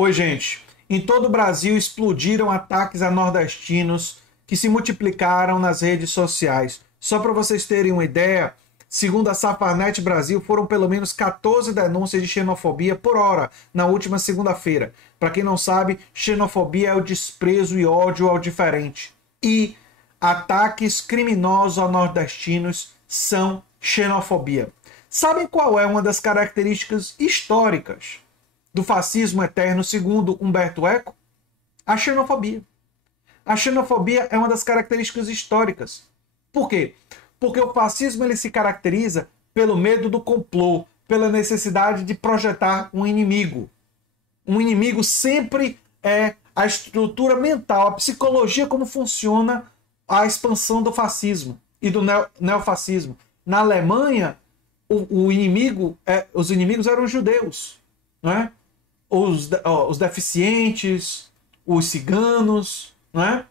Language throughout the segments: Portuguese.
Oi, gente. Em todo o Brasil explodiram ataques a nordestinos que se multiplicaram nas redes sociais. Só para vocês terem uma ideia, segundo a Safarnet Brasil, foram pelo menos 14 denúncias de xenofobia por hora na última segunda-feira. Para quem não sabe, xenofobia é o desprezo e ódio ao diferente. E ataques criminosos a nordestinos são xenofobia. Sabem qual é uma das características históricas do fascismo eterno, segundo Humberto Eco? A xenofobia. A xenofobia é uma das características históricas. Por quê? Porque o fascismo ele se caracteriza pelo medo do complô, pela necessidade de projetar um inimigo. Um inimigo sempre é a estrutura mental, a psicologia, como funciona a expansão do fascismo e do neofascismo. Na Alemanha, os inimigos eram os judeus, não é? Os deficientes, os ciganos, não é?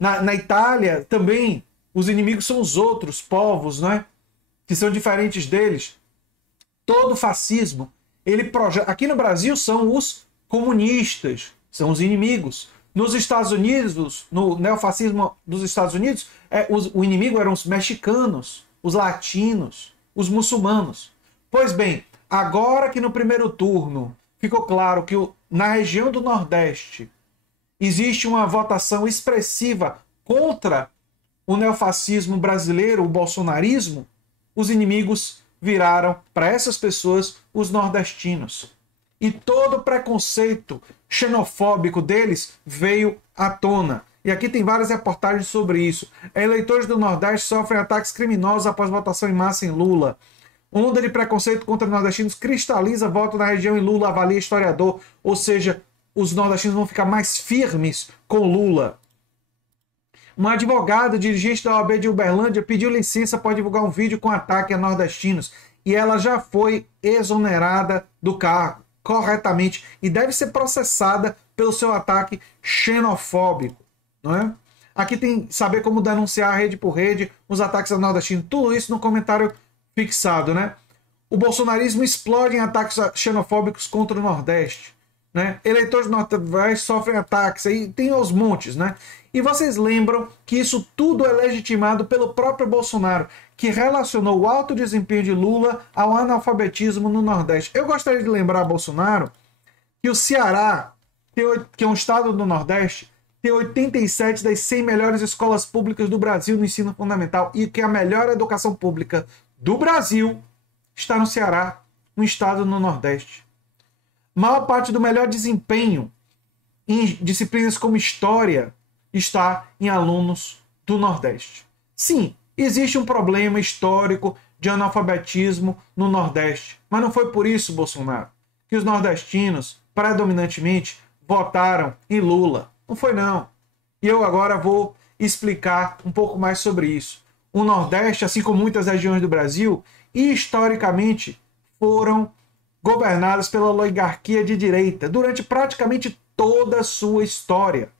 Na Itália também os inimigos são os outros povos, não é? Que são diferentes deles. Todo fascismo, ele projeta. Aqui no Brasil são os comunistas, são os inimigos. Nos Estados Unidos, no neofascismo dos Estados Unidos, o inimigo eram os mexicanos, os latinos, os muçulmanos. Pois bem, agora que no primeiro turno ficou claro que na região do Nordeste existe uma votação expressiva contra o neofascismo brasileiro, o bolsonarismo, os inimigos viraram para essas pessoas os nordestinos. E todo o preconceito xenofóbico deles veio à tona. E aqui tem várias reportagens sobre isso. Eleitores do Nordeste sofrem ataques criminosos após votação em massa em Lula. Onda de preconceito contra nordestinos cristaliza voto na região em Lula, avalia historiador. Ou seja, os nordestinos vão ficar mais firmes com Lula. Uma advogada, dirigente da OAB de Uberlândia, pediu licença para divulgar um vídeo com ataque a nordestinos. E ela já foi exonerada do cargo, corretamente. E deve ser processada pelo seu ataque xenofóbico. Não é? Aqui tem saber como denunciar rede por rede os ataques a nordestinos. Tudo isso no comentário fixado, né? O bolsonarismo explode em ataques xenofóbicos contra o Nordeste, né? Eleitores do Nordeste sofrem ataques, aí tem aos montes, né? E vocês lembram que isso tudo é legitimado pelo próprio Bolsonaro, que relacionou o alto desempenho de Lula ao analfabetismo no Nordeste. Eu gostaria de lembrar, Bolsonaro, que o Ceará, que é um estado do Nordeste, tem 87 das 100 melhores escolas públicas do Brasil no ensino fundamental e que a melhor educação pública do Brasil está no Ceará, um estado no Nordeste. Maior parte do melhor desempenho em disciplinas como História está em alunos do Nordeste. Sim, existe um problema histórico de analfabetismo no Nordeste, mas não foi por isso, Bolsonaro, que os nordestinos, predominantemente, votaram em Lula. Não foi, não. E eu agora vou explicar um pouco mais sobre isso. O Nordeste, assim como muitas regiões do Brasil, historicamente foram governadas pela oligarquia de direita durante praticamente toda a sua história.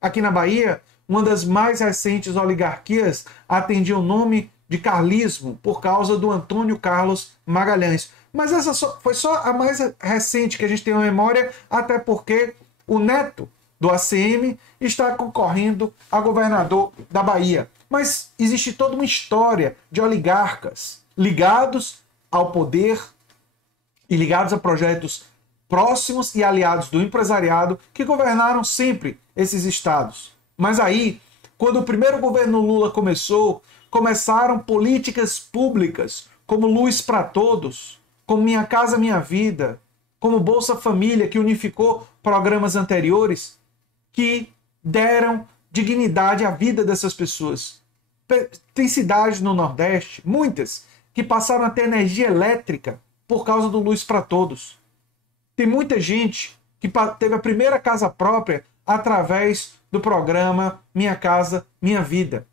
Aqui na Bahia, uma das mais recentes oligarquias atendia o nome de carlismo por causa do Antônio Carlos Magalhães. Mas essa foi só a mais recente que a gente tem na memória, até porque o neto do ACM está concorrendo a governador da Bahia. Mas existe toda uma história de oligarcas ligados ao poder e ligados a projetos próximos e aliados do empresariado que governaram sempre esses estados. Mas aí, quando o primeiro governo Lula começaram políticas públicas como Luz para Todos, como Minha Casa Minha Vida, como Bolsa Família, que unificou programas anteriores que deram dignidade à vida dessas pessoas. Tem cidades no Nordeste, muitas, que passaram a ter energia elétrica por causa do Luz para Todos. Tem muita gente que teve a primeira casa própria através do programa Minha Casa Minha Vida.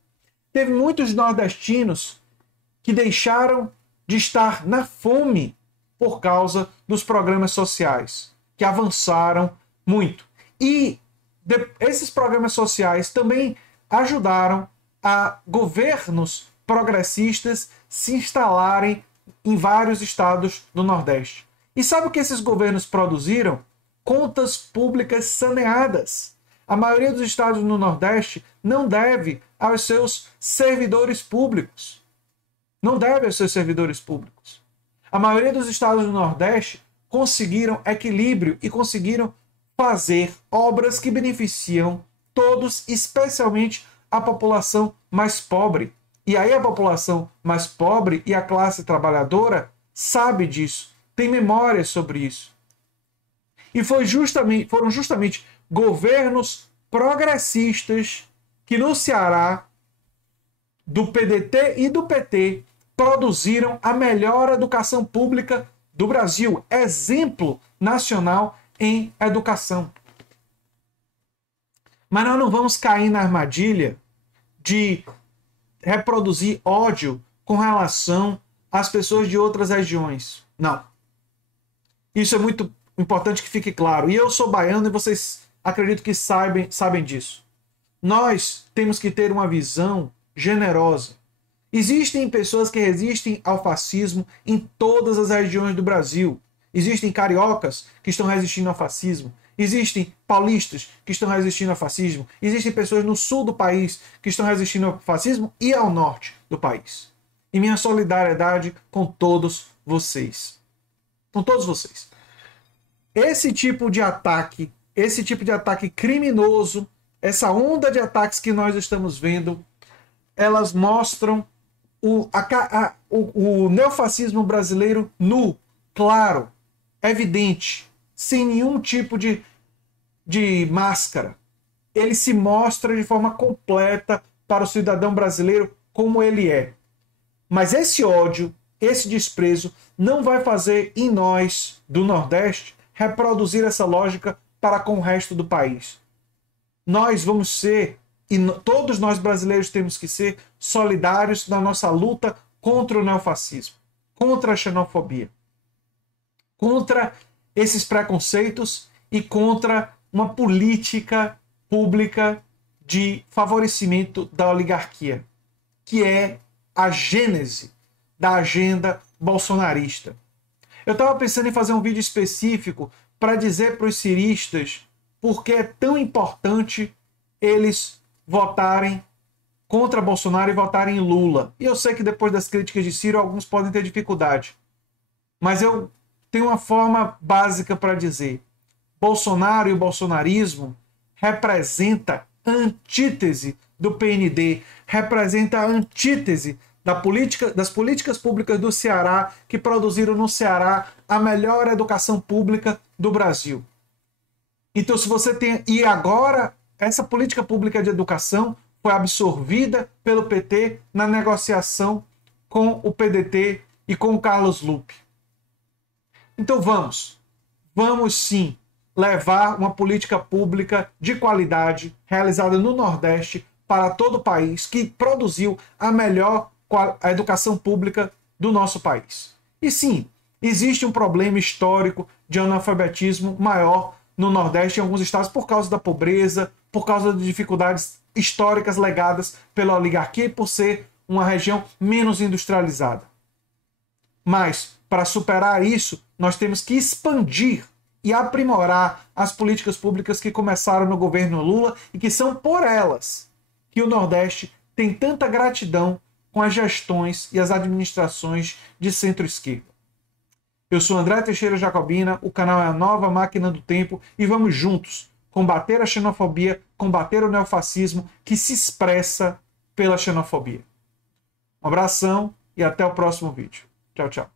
Teve muitos nordestinos que deixaram de estar na fome por causa dos programas sociais, que avançaram muito. E esses programas sociais também ajudaram a governos progressistas se instalarem em vários estados do Nordeste. E sabe o que esses governos produziram? contas públicas saneadas. A maioria dos estados no Nordeste não deve aos seus servidores públicos. Não deve aos seus servidores públicos. A maioria dos estados do Nordeste conseguiram equilíbrio e conseguiram fazer obras que beneficiam todos, especialmente a população mais pobre. E aí a população mais pobre e a classe trabalhadora sabe disso, tem memória sobre isso. E foram justamente governos progressistas que no Ceará, do PDT e do PT, produziram a melhor educação pública do Brasil, exemplo nacional em educação. Mas nós não vamos cair na armadilha de reproduzir ódio com relação às pessoas de outras regiões. Não. Isso é muito importante que fique claro. E eu sou baiano e vocês acredito que sabem disso. Nós temos que ter uma visão generosa. Existem pessoas que resistem ao fascismo em todas as regiões do Brasil. Existem cariocas que estão resistindo ao fascismo. Existem paulistas que estão resistindo ao fascismo. Existem pessoas no sul do país que estão resistindo ao fascismo e ao norte do país. E minha solidariedade com todos vocês. Com todos vocês. Esse tipo de ataque criminoso, essa onda de ataques que nós estamos vendo, elas mostram o neofascismo brasileiro nu, claro, evidente, sem nenhum tipo de máscara. Ele se mostra de forma completa para o cidadão brasileiro como ele é. Mas esse ódio, esse desprezo, não vai fazer em nós, do Nordeste, reproduzir essa lógica para com o resto do país. Nós vamos ser, e todos nós brasileiros temos que ser, solidários na nossa luta contra o neofascismo, contra a xenofobia, contra esses preconceitos e contra uma política pública de favorecimento da oligarquia, que é a gênese da agenda bolsonarista. Eu estava pensando em fazer um vídeo específico para dizer para os ciristas por que é tão importante eles votarem contra Bolsonaro e votarem em Lula. E eu sei que depois das críticas de Ciro, alguns podem ter dificuldade. Mas eu tenho uma forma básica para dizer. Bolsonaro e o bolsonarismo representa a antítese do PND, representa a antítese das políticas públicas do Ceará, que produziram no Ceará a melhor educação pública do Brasil. Então, se você tem... E agora, essa política pública de educação foi absorvida pelo PT na negociação com o PDT e com o Carlos Lupe. Então vamos sim levar uma política pública de qualidade realizada no Nordeste para todo o país, que produziu a melhor educação pública do nosso país. E sim, existe um problema histórico de analfabetismo maior no Nordeste, em alguns estados, por causa da pobreza, por causa de dificuldades históricas legadas pela oligarquia e por ser uma região menos industrializada. Mas, para superar isso, nós temos que expandir e aprimorar as políticas públicas que começaram no governo Lula e que são por elas que o Nordeste tem tanta gratidão com as gestões e as administrações de centro-esquerda. Eu sou André Teixeira Jacobina, o canal é a Nova Máquina do Tempo e vamos juntos combater a xenofobia, combater o neofascismo que se expressa pela xenofobia. Um abração e até o próximo vídeo. Tchau, tchau.